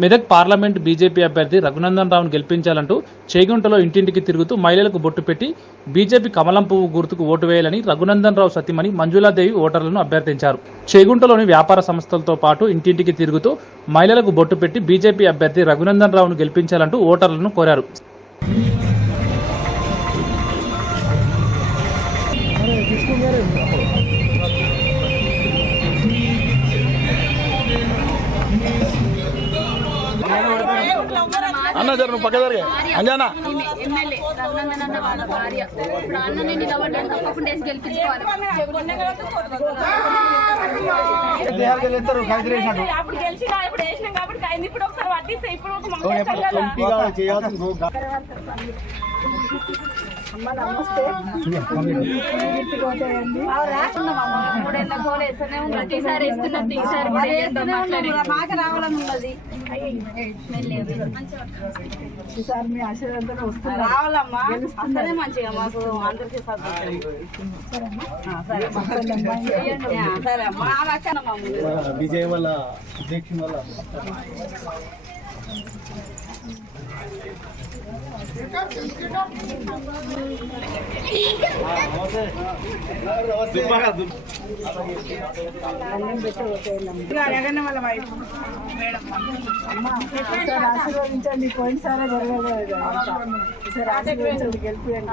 Medak parliament BJP అభ్యర్థి రఘునందన్ రావును గెలిపించాలంటూ చేగుంటలో ఇంటింటికి తిరుగుతూ మహిళలకు బొట్టు పెట్టి బీజేపీ కమలం పువ్వు గుర్తుకు ఓటు వేయాలని రఘునందన్ రావు సతీమణి మంజులాదేవి ఓటర్లను అభ్యర్థించారు. చేగుంటలోని వ్యాపార సంస్థలతో పాటు ఇంటింటికి తిరుగుతూ మహిళలకు బొట్టు పెట్టి బీజేపీ అభ్యర్థి రఘునందన్ రావును గెలిపించాలంటూ ఓటర్లను కోరారు. అన్న జర నువ్వు పక్క జరిగే అంజానా ఇప్పుడు ఒకసారి పట్టిస్తే మాట్లాడి మాకు రావాలని ఉన్నది. ఈసారి మీ ఆశీర్వాదంతో వస్తున్నారు రావాలమ్మా. మంచిగా మాకు అందరికీ సరే అమ్మా. అమ్మా. విజయ్ వల్ల అధ్యక్షుని వల్ల ఇంకా జగన్ వాళ్ళ వైపు మేడం ఈసారి ఆశీర్వదించండి పోయినసారే జరగలేదు అంతా. ఈసారి ఆశీర్వదించండి గెలిపియండి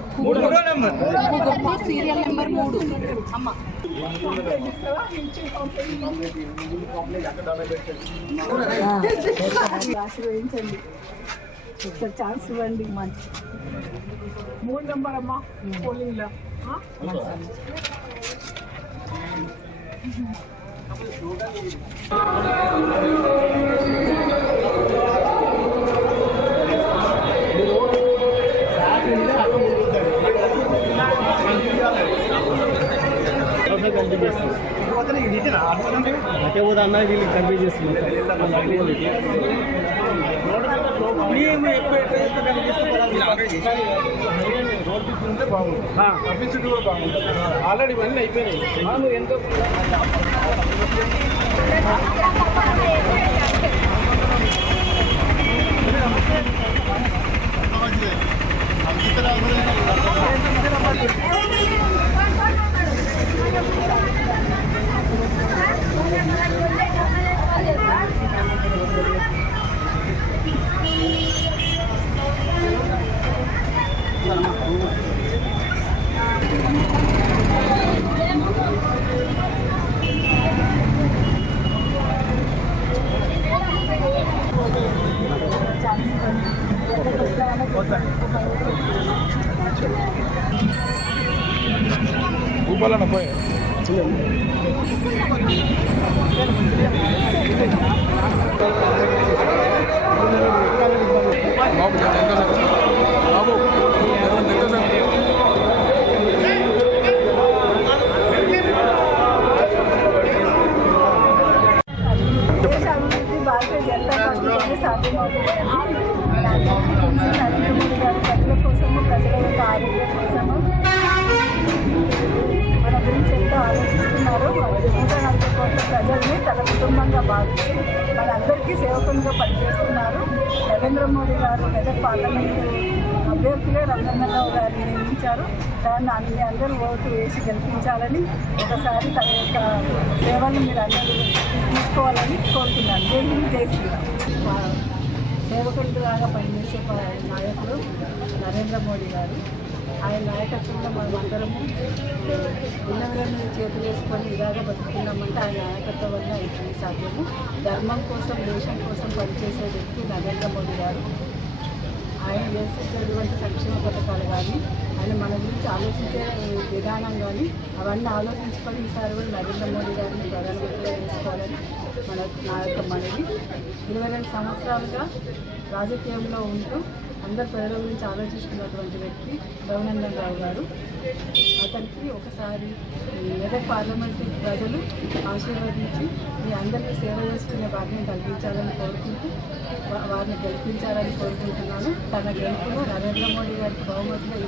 సీరియల్ నెంబర్ మూడు అమ్మ ఆశీర్వదించండి ఒకసారి ఛాన్స్ ఇవ్వండి మంచి మూడు నెంబర్ అమ్మా పోలింగ్లో ఆ? అంటే పోదా అన్న వీళ్ళకి కన్వే ఆల్రెడీ ఇవన్నీ అయిపోయినాయి తెలిసి నరేంద్ర మోడీ గారు ప్రజల కోసము ప్రజల యొక్క ఆరోగ్యం కోసము మన గురించి ఎంతో ఆలోచిస్తున్నారు. నూట నలభై కోట్ల ప్రజల్ని తన కుటుంబంగా భావించి మనందరికీ సేవకులుగా పనిచేస్తున్నారు. నరేంద్ర మోడీ గారు మెదక్ పార్లమెంట్ అభ్యర్థిగా రంగన్నరావు గారిని నియమించారు. దాన్ని అన్ని అందరూ ఓటు వేసి గెలిపించాలని ఒకసారి తన యొక్క సేవలను మీరు అందరూ తీసుకోవాలని కోరుతున్నాను. జై హింద్ జై శ్రీరామ్. సేవకుడిలాగా పనిచేసే నాయకుడు నరేంద్ర మోడీ గారు. ఆయన నాయకత్వంలో మనం అందరము ఉన్నవరని చేతులు వేసుకొని ఇలాగా బతుకుతున్నామంటే ఆయన నాయకత్వం వల్ల ఇది సాధ్యము. ధర్మం కోసం దేశం కోసం పనిచేసే వ్యక్తి నరేంద్ర మోడీ గారు. ఆయన వేసేటటువంటి సంక్షేమ పథకాలు కానీ ఆయన మన గురించి ఆలోచించే విధానం కానీ అవన్నీ ఆలోచించుకొని ఈసారి కూడా నరేంద్ర మోడీ గారిని ప్రధానమంత్రిగా చేసుకోవాలని మన నా యొక్క మనవి. ఇరవై రెండు సంవత్సరాలుగా రాజకీయంలో ఉంటూ అందరి ప్రజల గురించి ఆలోచిస్తున్నటువంటి వ్యక్తి రఘునందన్ రావు గారు. అతనికి ఒకసారి మెదక్ పార్లమెంటు ప్రజలు ఆశీర్వదించి మీ అందరికీ సేవ చేసుకునే భాగ్యం కల్పించాలని కోరుకుంటూ వారిని గెలిపించాలని కోరుకుంటున్నాను. తన గెలుపులో నరేంద్ర మోడీ గారికి బహుమతిగా